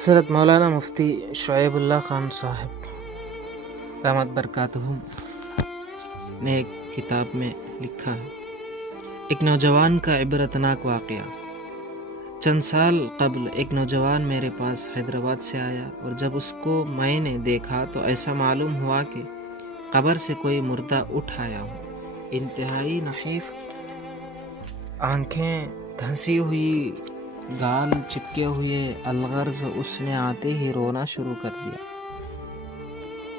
حضرت مولانا مفتی شعیب اللہ خان صاحب دامت برکاتہم نے ایک کتاب میں لکھا ہے، ایک نوجوان کا عبرتناک واقعہ۔ چند سال قبل ایک نوجوان میرے پاس حیدرآباد سے آیا، اور جب اس کو میں نے دیکھا تو ایسا معلوم ہوا کہ قبر سے کوئی مردہ اٹھ آیا ہو۔ انتہائی نحیف، آنکھیں دھنسی ہوئی، گال چپکے ہوئے، الغرض اس نے آتے ہی رونا شروع کر دیا۔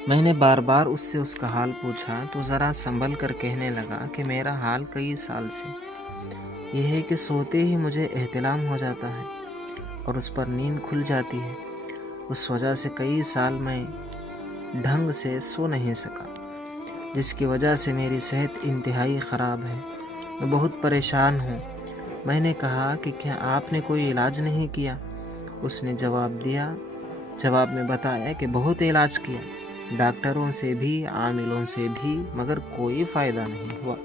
میں نے بار بار اس سے اس کا حال پوچھا تو ذرا سنبھل کر کہنے لگا کہ میرا حال کئی سال سے یہ ہے کہ سوتے ہی مجھے احتلام ہو جاتا ہے اور اس پر نیند کھل جاتی ہے۔ اس وجہ سے کئی سال میں ڈھنگ سے سو نہیں سکا، جس کی وجہ سے میری صحت انتہائی خراب ہے۔ میں بہت پریشان ہوں۔ میں نے کہا کہ کیا آپ نے کوئی علاج نہیں کیا؟ اس نے جواب میں بتایا کہ بہت علاج کیا، ڈاکٹروں سے بھی، عاملوں سے بھی، مگر کوئی فائدہ نہیں ہوا۔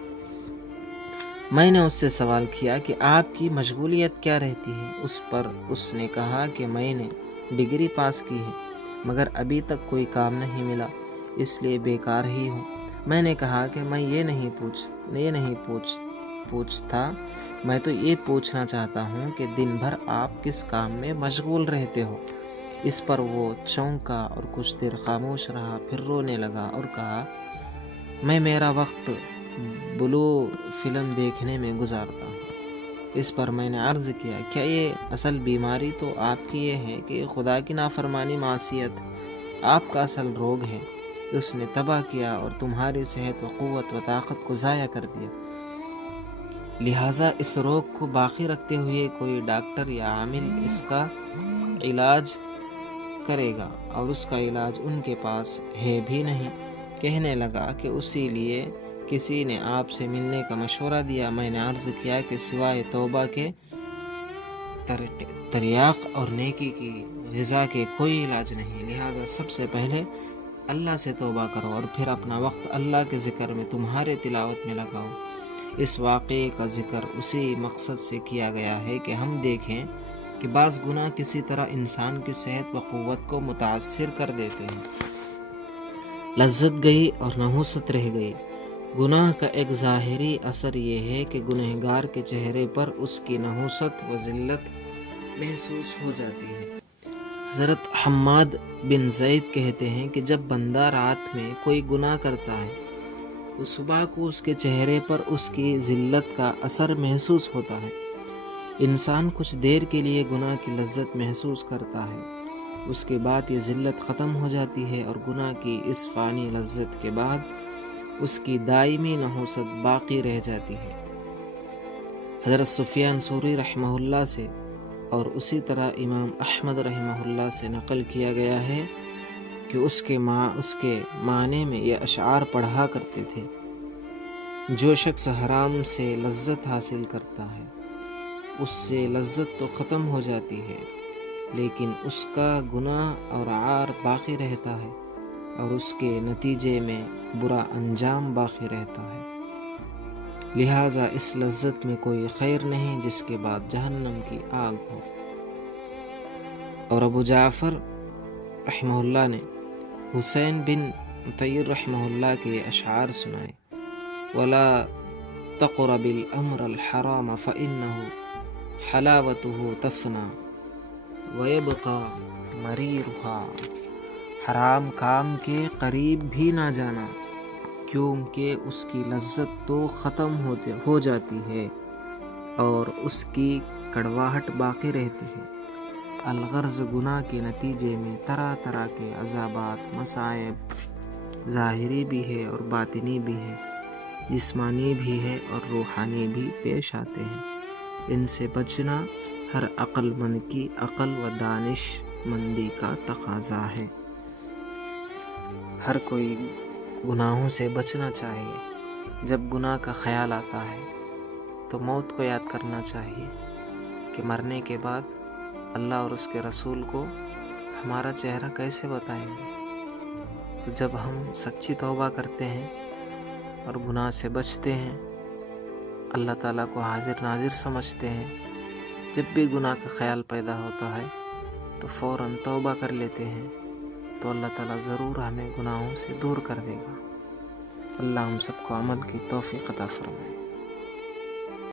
میں نے اس سے سوال کیا کہ آپ کی مشغولیت کیا رہتی ہے؟ اس پر اس نے کہا کہ میں نے ڈگری پاس کی ہے، مگر ابھی تک کوئی کام نہیں ملا، اس لیے بیکار ہی ہوں۔ میں نے کہا کہ میں یہ نہیں پوچھتا، میں تو یہ پوچھنا چاہتا ہوں کہ دن بھر آپ کس کام میں مشغول رہتے ہو؟ اس پر وہ چونکا اور کچھ دیر خاموش رہا، پھر رونے لگا اور کہا، میں میرا وقت بلو فلم دیکھنے میں گزارتا ہوں۔ اس پر میں نے عرض کیا، کیا یہ اصل بیماری تو آپ کی یہ ہے کہ خدا کی نافرمانی معصیت آپ کا اصل روگ ہے؟ اس نے تباہ کیا اور تمہاری صحت و قوت و طاقت کو ضائع کر دیا۔ لہٰذا اس روگ کو باقی رکھتے ہوئے کوئی ڈاکٹر یا عامل اس کا علاج کرے گا، اور اس کا علاج ان کے پاس ہے بھی نہیں۔ کہنے لگا کہ اسی لیے کسی نے آپ سے ملنے کا مشورہ دیا۔ میں نے عرض کیا کہ سوائے توبہ کے، تریاق اور نیکی کی غذا کے کوئی علاج نہیں، لہٰذا سب سے پہلے اللہ سے توبہ کرو اور پھر اپنا وقت اللہ کے ذکر میں، تمہارے تلاوت میں لگاؤ۔ اس واقعے کا ذکر اسی مقصد سے کیا گیا ہے کہ ہم دیکھیں کہ بعض گناہ کسی طرح انسان کی صحت و قوت کو متاثر کر دیتے ہیں۔ لذت گئی اور نحوست رہ گئی۔ گناہ کا ایک ظاہری اثر یہ ہے کہ گنہگار کے چہرے پر اس کی نحوست و ذلت محسوس ہو جاتی ہے۔ حضرت حماد بن زید کہتے ہیں کہ جب بندہ رات میں کوئی گناہ کرتا ہے تو صبح کو اس کے چہرے پر اس کی ذلت کا اثر محسوس ہوتا ہے۔ انسان کچھ دیر کے لیے گناہ کی لذت محسوس کرتا ہے، اس کے بعد یہ ذلت ختم ہو جاتی ہے، اور گناہ کی اس فانی لذت کے بعد اس کی دائمی نحوست باقی رہ جاتی ہے۔ حضرت سفیان ثوری رحمہ اللہ سے اور اسی طرح امام احمد رحمہ اللہ سے نقل کیا گیا ہے کہ اس کے معنی میں یہ اشعار پڑھا کرتے تھے، جو شخص حرام سے لذت حاصل کرتا ہے اس سے لذت تو ختم ہو جاتی ہے، لیکن اس کا گناہ اور عار باقی رہتا ہے، اور اس کے نتیجے میں برا انجام باقی رہتا ہے۔ لہٰذا اس لذت میں کوئی خیر نہیں جس کے بعد جہنم کی آگ ہو۔ اور ابو جعفر رحمہ اللہ نے حسین بن مطیر رحمہ اللہ کے اشعار سنائے، وَلَا تَقْرَبِ الْأَمْرَ الْحَرَامَ فَإِنَّهُ حَلَاوَتُهُ تَفْنَى وَيَبْقَى مَرِيرُهَا۔ حرام کام کے قریب بھی نہ جانا، کیونکہ اس کی لذت تو ختم ہو جاتی ہے اور اس کی کڑواہٹ باقی رہتی ہے۔ الغرض گناہ کے نتیجے میں طرح طرح کے عذابات، مصائب ظاہری بھی ہے اور باطنی بھی ہے، جسمانی بھی ہے اور روحانی بھی پیش آتے ہیں۔ ان سے بچنا ہر عقل مند کی عقل و دانش مندی کا تقاضا ہے۔ ہر کوئی گناہوں سے بچنا چاہیے۔ جب گناہ کا خیال آتا ہے تو موت کو یاد کرنا چاہیے کہ مرنے کے بعد اللہ اور اس کے رسول کو ہمارا چہرہ کیسے بتائیں گے۔ تو جب ہم سچی توبہ کرتے ہیں اور گناہ سے بچتے ہیں، اللہ تعالیٰ کو حاضر ناظر سمجھتے ہیں، جب بھی گناہ کا خیال پیدا ہوتا ہے تو فوراً توبہ کر لیتے ہیں تو اللہ تعالیٰ ضرور ہمیں گناہوں سے دور کر دے گا۔ اللہ ہم سب کو عمل کی توفیق عطا فرمائے۔